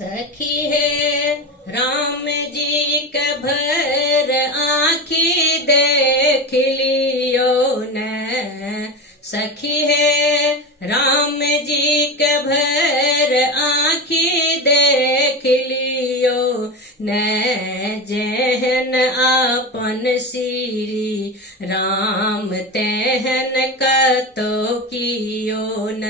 सखी है राम जी के भर आँखी देख लियो न। सखी है राम जी के भर आँखी देख लियो न। जहन आपन श्री राम तेहन कतो कियो न।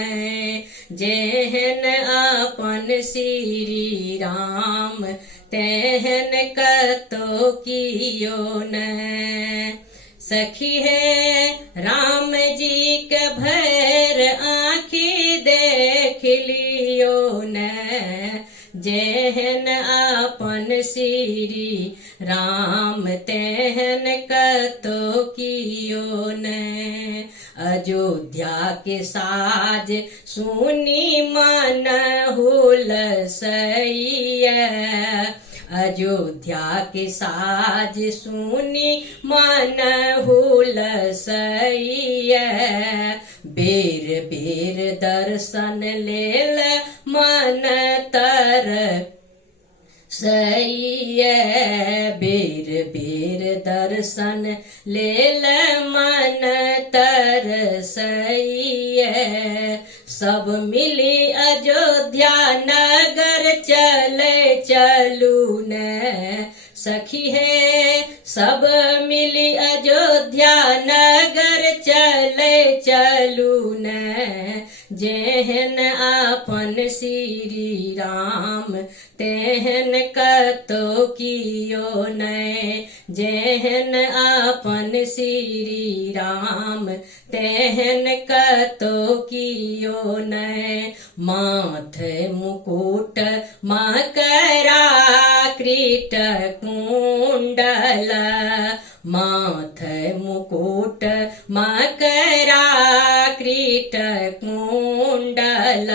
जहन आपन श्री राम तेहन कतो कियो न। सखी है राम जी के भर आँखी देख लियो न। जहन आपन श्री राम तेहन कतो कियो न। अयोध्या के साज सुनी मन हुलसैया। अयोध्या के साज सुनी मन हुलसैया। बेर बेर दर्शन लेल मन तर सैया। बेर बेर दर्शन लेल मन तर सैया। सब मिली अयोध्या नगर चले चलू न। सखी है सब मिली अयोध्या नगर चले चलू न। जहन आपन श्री राम तेहन कतो कियो न। जहन आपन श्री राम तेहन कतो कियो न। माथे मुकुट मकरा कृत कुंडल। माथे मुकुट मकरा कृत कुंडल।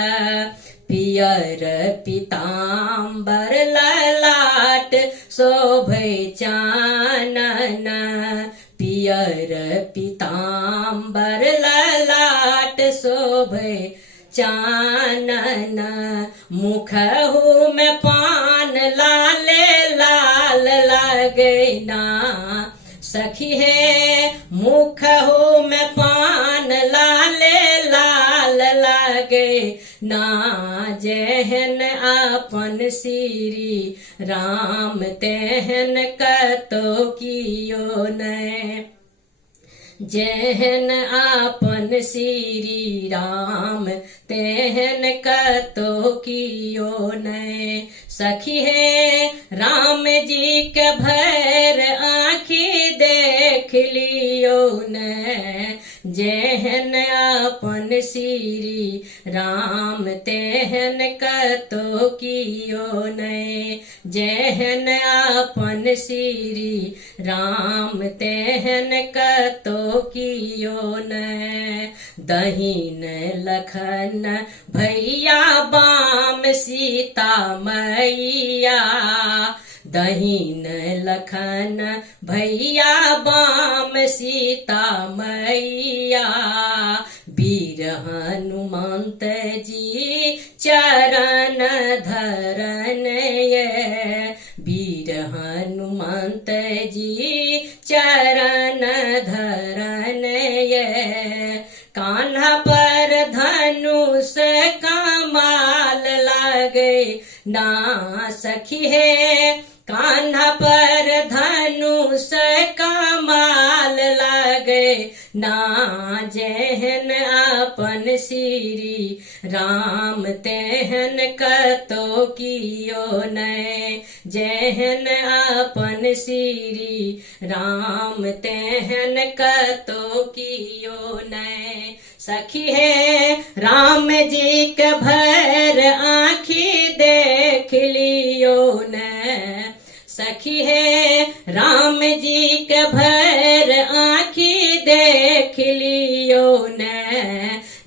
पियर पीताम्बर ललाट शोभै चानन। पियर पीताम्बर ललाट शोभै चानन। मुखहु में पान लाले लाल लगैना। सखी है मुखहु में पान लाले लाल लगे ना। जहन आपन श्री राम तेहन कतो कियो न। जहन आपन श्री राम तेहन कतो कियो न। सखी है राम जी के भर आँखी देख लियो न। जहन आपन श्री राम तेहन कतो कियो न। जहन आपन श्री राम तेहन कतो कियो न। दहिन लखन भैया बाम सीता मैया। दहिन लखन भैया बाम सीता मैया। वीर हनुमंत जी चरण धरन ये। वीर हनुमंत जी चरण धरन ये। कान्हा पर धनुष कमाल लगे ना। सखी है कान्हा पर धनुष कमाल लगे ना। जहन आपन श्री राम तेहन कतो कियो न। जहन आपन श्री राम तेहन कतो कियो न। सखी है राम जी के भर आँखी देख लियो न। सखी है राम जी के भर आँखी देख लियो न।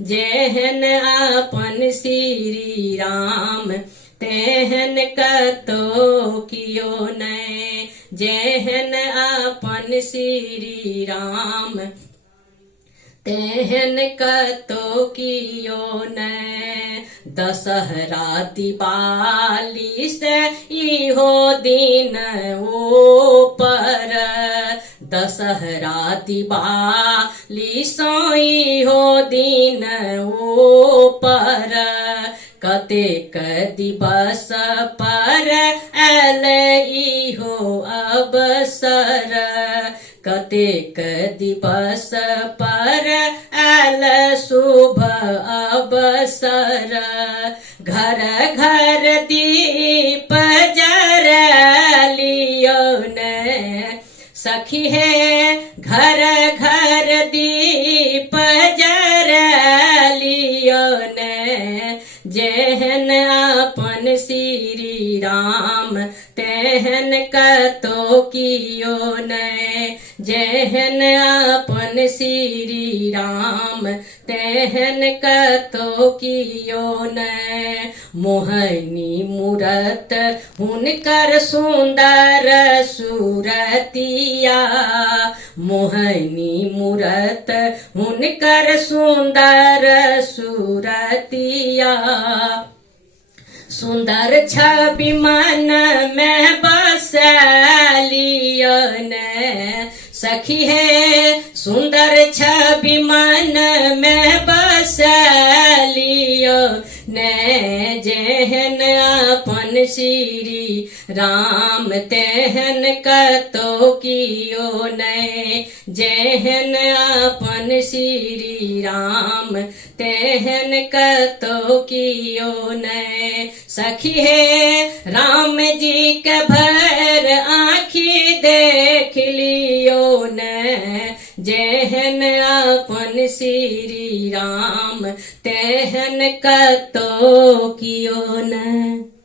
जहन आपन श्री राम तेहन कतो कियो न। जहन आपन श्री राम तेहन कतो कियो न। दशहरा दिवाली से इहो दिन ऊपर, दशहरा दिवाली से इहो दिन ऊपर, कतेक दिवस पर आयल इहो अवसर, कतेक दिवस पर आयल शुभ अवसर, घर घर दीप जरलियो ने सखी है, घर घर दीप जरलियो ने, जेहन अपन श्री राम तेहन कतो कियो ने, जेहन अपन श्री राम तेहन कतो कियो ने, मोहनी मूरत हुनकर सुंदर सूरतिया, मोहनी मूरत हुनकर सुंदर सूरतिया, सुंदर छवि मन में बसलियो ने सखी है, सुंदर छवि मन में बसलियो ने, जेहन अपन श्री राम तेहन कतो कियो ने, जेहन अपन श्री राम तेहन कतो कियो ने, सखी है राम जी के भर आँखी देख लियो ने, जेहन अपन श्री राम तेहन कतो कियो ने।